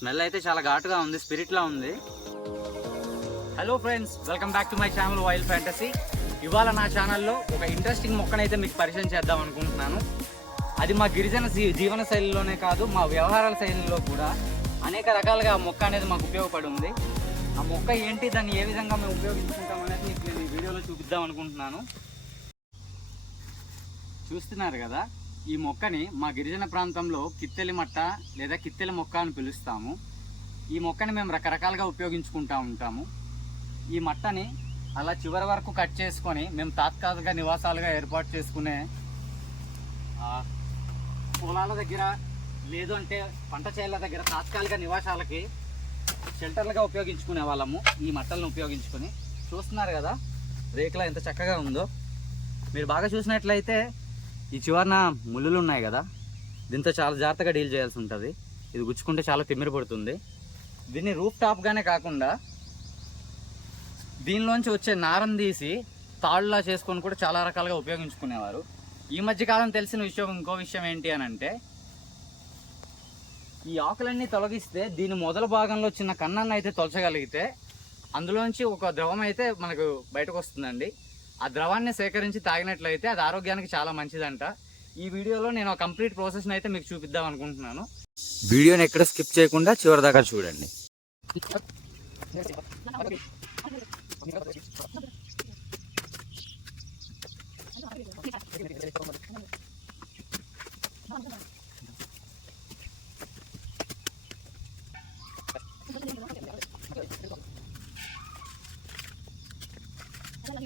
Smell అయితే చాలా ఘాటుగా ఉంది స్పిరిట్లా ఉంది. Hello friends welcome back to my channel wild fantasy ఇవాళ నా ఛానల్లో ఒక ఇంట్రెస్టింగ్ మొక్కనైతే మీకు పరిచయం చేద్దాం అనుకుంటున్నాను. అది మా గిరిజన జీవన శైలిలోనే కాదు మా వ్యవహారాల శైలిలో కూడా అనేక రకాలుగా ఆ మొక్క అనేది మాకు ఉపయోగపడి ఉంది. ఆ మొక్క ఏంటి దాన్ని ఏ విధంగా మేము ఉపయోగించుకుంటాం అనేది మీకు నేను ఈ వీడియోలో చూపిద్దాం అనుకుంటున్నాను. చూస్తున్నారు కదా? ఈ మొక్కని మా గిరిజన ప్రాంతంలో కిత్తెలి మట్ట లేదా కిత్తెలి మొక్క అని పిలుస్తాము. ఈ మొక్కని మేము రకరకాలుగా ఉపయోగించుకుంటా ఉంటాము. ఈ మట్టని అలా చివరి వరకు కట్ చేసుకొని మేము తాత్కాలిక నివాసాలుగా ఏర్పాటు చేసుకునే పొలాల దగ్గర లేదు అంటే పంట చేల దగ్గర తాత్కాలిక నివాసాలకి షెల్టర్లుగా ఉపయోగించుకునే వాళ్ళము ఈ మట్టలను ఉపయోగించుకొని. చూస్తున్నారు కదా రేకుల ఎంత చక్కగా ఉందో. మీరు బాగా చూసినట్లయితే ఈ చివరిన ముళ్ళులు ఉన్నాయి కదా? దీంతో చాలా జాగ్రత్తగా డీల్ చేయాల్సి ఉంటుంది. ఇది గుచ్చుకుంటే చాలా తిమ్మిరి పడుతుంది. దీన్ని రూఫ్ టాప్గానే కాకుండా దీనిలోంచి వచ్చే నారం తీసి తాళ్ళలా చేసుకొని కూడా చాలా రకాలుగా ఉపయోగించుకునేవారు. ఈ మధ్యకాలం తెలిసిన విషయం ఇంకో విషయం ఏంటి అని అంటే ఈ ఆకులన్నీ తొలగిస్తే దీని మొదల భాగంలో చిన్న కన్నాన్ని అయితే తొలచగలిగితే అందులోంచి ఒక ద్రవం అయితే మనకు బయటకు వస్తుందండి. ఆ ద్రవాన్ని సేకరించి తాగినట్లయితే అది ఆరోగ్యానికి చాలా మంచిదంట. ఈ వీడియోలో నేను కంప్లీట్ ప్రాసెస్ని అయితే మీకు చూపిద్దాం అనుకుంటున్నాను. వీడియోని ఎక్కడ స్కిప్ చేయకుండా చివరి దాకా చూడండి.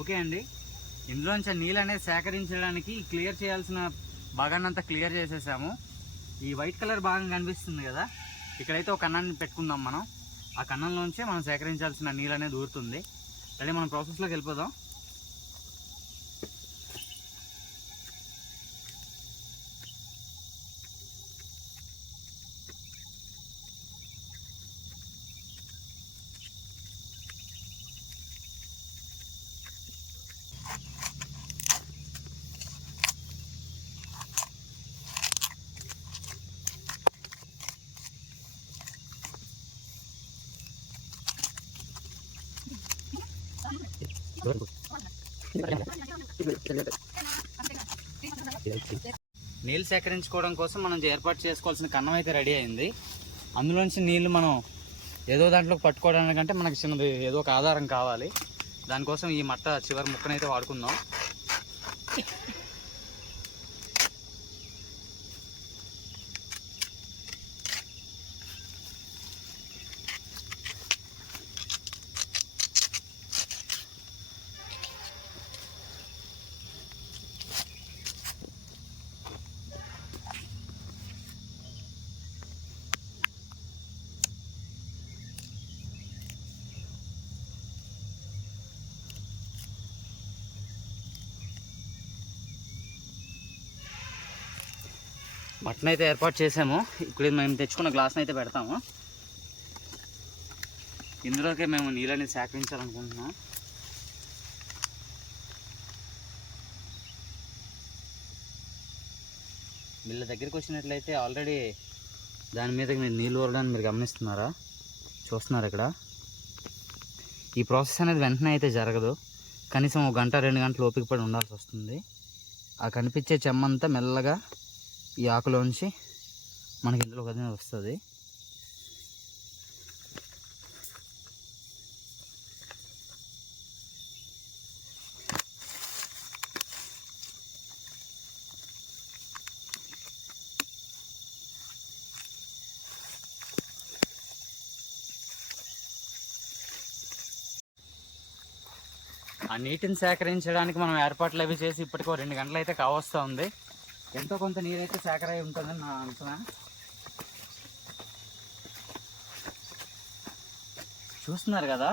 ఓకే అండి. ఇందులోంచి నీళ్ళు అనేది సేకరించడానికి క్లియర్ చేయాల్సిన భాగాన్నంతా క్లియర్ చేసేసాము. ఈ వైట్ కలర్ భాగం కనిపిస్తుంది కదా? ఇక్కడైతే ఒక కన్నాన్ని పెట్టుకుందాం మనం. ఆ కన్నంలోంచే మనం సేకరించాల్సిన నీళ్ళు అనేది ఊరుతుంది. అదే మనం ప్రాసెస్లోకి వెళ్ళిపోదాం. నీళ్ళు సేకరించుకోవడం కోసం మనం ఏర్పాటు చేసుకోవాల్సిన కన్నం అయితే రెడీ అయింది. అందులోంచి నీళ్ళు మనం ఏదో దాంట్లోకి పట్టుకోవడానికంటే మనకి చిన్నది ఏదో ఒక ఆధారం కావాలి. దానికోసం ఈ మట్ట చివరి ముక్కనైతే వాడుకుందాం. మటన్ అయితే ఏర్పాటు చేసాము. ఇప్పుడు మేము తెచ్చుకున్న గ్లాస్ని అయితే పెడతాము. ఇందులోకే మేము నీళ్ళని సేకరించాలనుకుంటున్నాం. వీళ్ళ దగ్గరికి వచ్చినట్లయితే ఆల్రెడీ దాని మీద మీరు నీళ్ళు ఊరడానికి మీరు గమనిస్తున్నారా? చూస్తున్నారు ఇక్కడ. ఈ ప్రాసెస్ అనేది వెంటనే అయితే జరగదు. కనీసం ఒక గంట రెండు గంటలు ఓపిక పడి ఉండాల్సి వస్తుంది. ఆ కనిపించే చెమ్మంతా మెల్లగా ఈ ఆకులోంచి మనకి ఇందులో అనేది వస్తుంది. ఆ నీటిని సేకరించడానికి మనం ఏర్పాట్లు అవి చేసి ఇప్పటికో రెండు గంటలు అయితే కావస్తూ ఉంది ఎంతో కొంత నీరైతే సేకరై ఉంటుందని నా అంచనా చూస్తున్నారు కదా?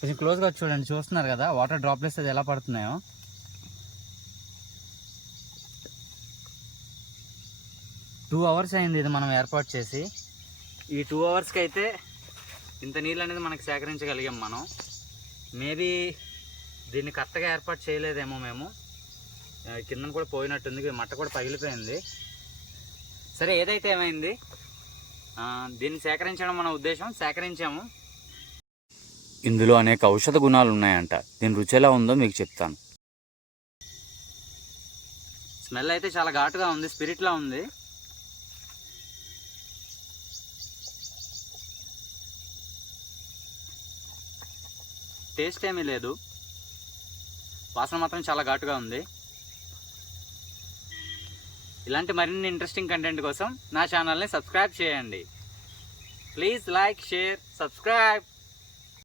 కొంచెం క్లోజ్గా చూడండి చూస్తున్నారు కదా? వాటర్ డ్రాప్లెట్స్ అది ఎలా పడుతున్నాయో. టూ అవర్స్ అయింది ఇది మనం ఏర్పాటు చేసి. ఈ టూ అవర్స్కి అయితే ఇంత నీళ్ళు అనేది మనకు సేకరించగలిగాం మనం. మేబీ దీన్ని కరెక్ట్గా ఏర్పాటు చేయలేదేమో మేము. కింద కూడా పోయినట్టుంది మట్ట కూడా పగిలిపోయింది. సరే ఏదైతే ఏమైంది? దీన్ని సేకరించడం మన ఉద్దేశం సేకరించాము. ఇందులో అనేక ఔషధ గుణాలు ఉన్నాయంట. దీని రుచి ఎలా ఉందో మీకు చెప్తాను. స్మెల్ అయితే చాలా ఘాటుగా ఉంది స్పిరిట్లా ఉంది. టేస్ట్ ఏమీ లేదు. వాసన మాత్రం చాలా ఘాటుగా ఉంది. ఇలాంటి మరిన్ని ఇంట్రెస్టింగ్ కంటెంట్ కోసం నా ఛానల్ని సబ్స్క్రైబ్ చేయండి. Please like share subscribe